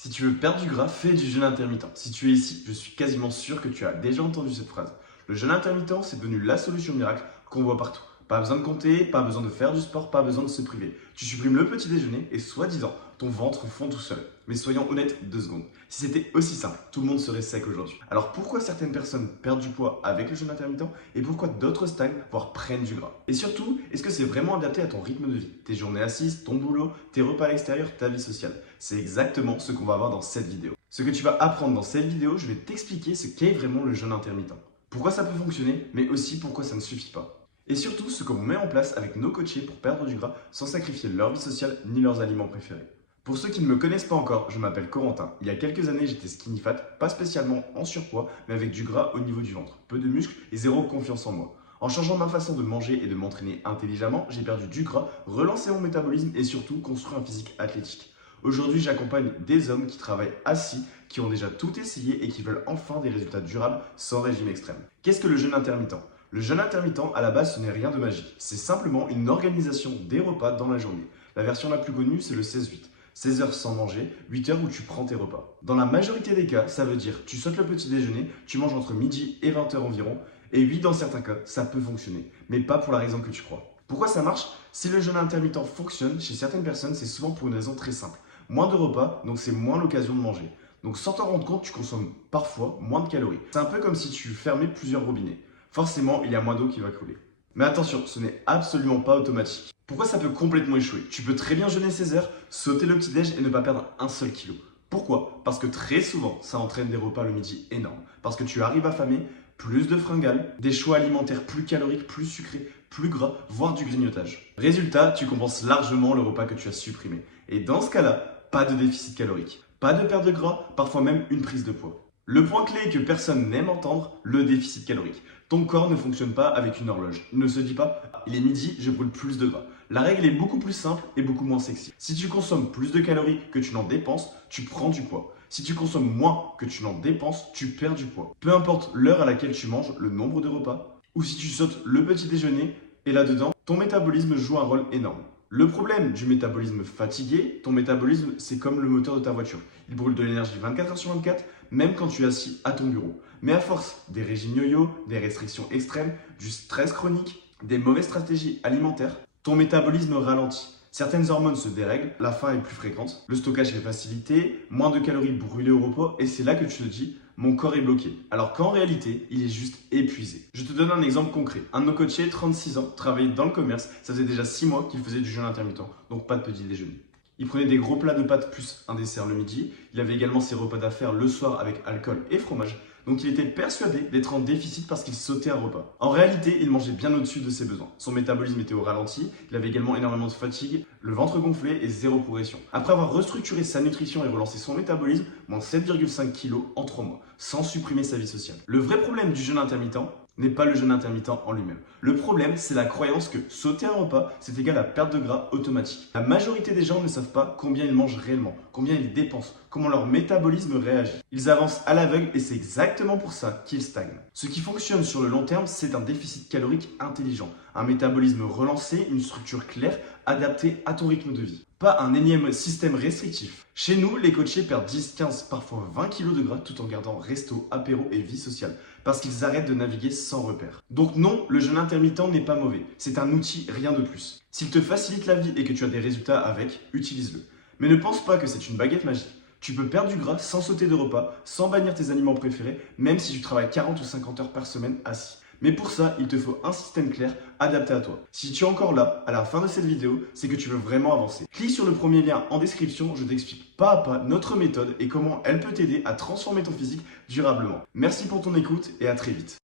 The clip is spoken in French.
Si tu veux perdre du gras, fais du jeûne intermittent. Si tu es ici, je suis quasiment sûr que tu as déjà entendu cette phrase. Le jeûne intermittent, c'est devenu la solution miracle qu'on voit partout. Pas besoin de compter, pas besoin de faire du sport, pas besoin de se priver. Tu supprimes le petit déjeuner et soi-disant, ton ventre fond tout seul. Mais soyons honnêtes 2 secondes. Si c'était aussi simple, tout le monde serait sec aujourd'hui. Alors pourquoi certaines personnes perdent du poids avec le jeûne intermittent et pourquoi d'autres stagnent, voire prennent du gras? Et surtout, est-ce que c'est vraiment adapté à ton rythme de vie? Tes journées assises, ton boulot, tes repas à l'extérieur, ta vie sociale? C'est exactement ce qu'on va voir dans cette vidéo. Ce que tu vas apprendre dans cette vidéo, je vais t'expliquer ce qu'est vraiment le jeûne intermittent. Pourquoi ça peut fonctionner, mais aussi pourquoi ça ne suffit pas. Et surtout, ce qu'on met en place avec nos coachés pour perdre du gras sans sacrifier leur vie sociale ni leurs aliments préférés. Pour ceux qui ne me connaissent pas encore, je m'appelle Corentin. Il y a quelques années, j'étais skinny fat, pas spécialement en surpoids, mais avec du gras au niveau du ventre, peu de muscles et zéro confiance en moi. En changeant ma façon de manger et de m'entraîner intelligemment, j'ai perdu du gras, relancé mon métabolisme et surtout construit un physique athlétique. Aujourd'hui, j'accompagne des hommes qui travaillent assis, qui ont déjà tout essayé et qui veulent enfin des résultats durables sans régime extrême. Qu'est-ce que le jeûne intermittent? Le jeûne intermittent, à la base, ce n'est rien de magique. C'est simplement une organisation des repas dans la journée. La version la plus connue, c'est le 16-8. 16 heures sans manger, 8 heures où tu prends tes repas. Dans la majorité des cas, ça veut dire tu sautes le petit déjeuner, tu manges entre midi et 20 heures environ, et oui, dans certains cas, ça peut fonctionner, mais pas pour la raison que tu crois. Pourquoi ça marche? Si le jeûne intermittent fonctionne, chez certaines personnes, c'est souvent pour une raison très simple. Moins de repas, donc c'est moins l'occasion de manger. Donc sans t'en rendre compte, tu consommes parfois moins de calories. C'est un peu comme si tu fermais plusieurs robinets. Forcément, il y a moins d'eau qui va couler. Mais attention, ce n'est absolument pas automatique. Pourquoi ça peut complètement échouer? Tu peux très bien jeûner 16 heures, sauter le petit-déj et ne pas perdre un seul kilo. Pourquoi? Parce que très souvent, ça entraîne des repas le midi énormes. Parce que tu arrives affamé, plus de fringales, des choix alimentaires plus caloriques, plus sucrés, plus gras, voire du grignotage. Résultat, tu compenses largement le repas que tu as supprimé. Et dans ce cas-là, pas de déficit calorique, pas de perte de gras, parfois même une prise de poids. Le point clé est que personne n'aime entendre, le déficit calorique. Ton corps ne fonctionne pas avec une horloge. Il ne se dit pas « il est midi, je brûle plus de gras ». La règle est beaucoup plus simple et beaucoup moins sexy. Si tu consommes plus de calories que tu n'en dépenses, tu prends du poids. Si tu consommes moins que tu n'en dépenses, tu perds du poids. Peu importe l'heure à laquelle tu manges, le nombre de repas, ou si tu sautes le petit déjeuner, et là-dedans, ton métabolisme joue un rôle énorme. Le problème du métabolisme fatigué, ton métabolisme, c'est comme le moteur de ta voiture. Il brûle de l'énergie 24 heures sur 24, même quand tu es assis à ton bureau. Mais à force des régimes yo-yo, des restrictions extrêmes, du stress chronique, des mauvaises stratégies alimentaires, ton métabolisme ralentit. Certaines hormones se dérèglent, la faim est plus fréquente, le stockage est facilité, moins de calories brûlées au repos, et c'est là que tu te dis « mon corps est bloqué ». Alors qu'en réalité, il est juste épuisé. Je te donne un exemple concret. Un de nos coachés, 36 ans, travaillait dans le commerce, ça faisait déjà 6 mois qu'il faisait du jeûne intermittent, donc pas de petit déjeuner. Il prenait des gros plats de pâtes plus un dessert le midi. Il avait également ses repas d'affaires le soir avec alcool et fromage. Donc il était persuadé d'être en déficit parce qu'il sautait un repas. En réalité, il mangeait bien au-dessus de ses besoins. Son métabolisme était au ralenti, il avait également énormément de fatigue, le ventre gonflé et zéro progression. Après avoir restructuré sa nutrition et relancé son métabolisme, moins 7,5 kg en 3 mois, sans supprimer sa vie sociale. Le vrai problème du jeûne intermittent n'est pas le jeûne intermittent en lui-même. Le problème, c'est la croyance que sauter un repas, c'est égal à perte de gras automatique. La majorité des gens ne savent pas combien ils mangent réellement, combien ils dépensent, comment leur métabolisme réagit. Ils avancent à l'aveugle et c'est exactement pour ça qu'ils stagnent. Ce qui fonctionne sur le long terme, c'est un déficit calorique intelligent, un métabolisme relancé, une structure claire, adaptée à ton rythme de vie. Pas un énième système restrictif. Chez nous, les coachés perdent 10, 15, parfois 20 kg de gras tout en gardant resto, apéro et vie sociale parce qu'ils arrêtent de naviguer sans repère. Donc non, le jeûne intermittent n'est pas mauvais. C'est un outil, rien de plus. S'il te facilite la vie et que tu as des résultats avec, utilise-le. Mais ne pense pas que c'est une baguette magique. Tu peux perdre du gras sans sauter de repas, sans bannir tes aliments préférés, même si tu travailles 40 ou 50 heures par semaine assis. Mais pour ça, il te faut un système clair adapté à toi. Si tu es encore là, à la fin de cette vidéo, c'est que tu veux vraiment avancer. Clique sur le premier lien en description, je t'explique pas à pas notre méthode et comment elle peut t'aider à transformer ton physique durablement. Merci pour ton écoute et à très vite.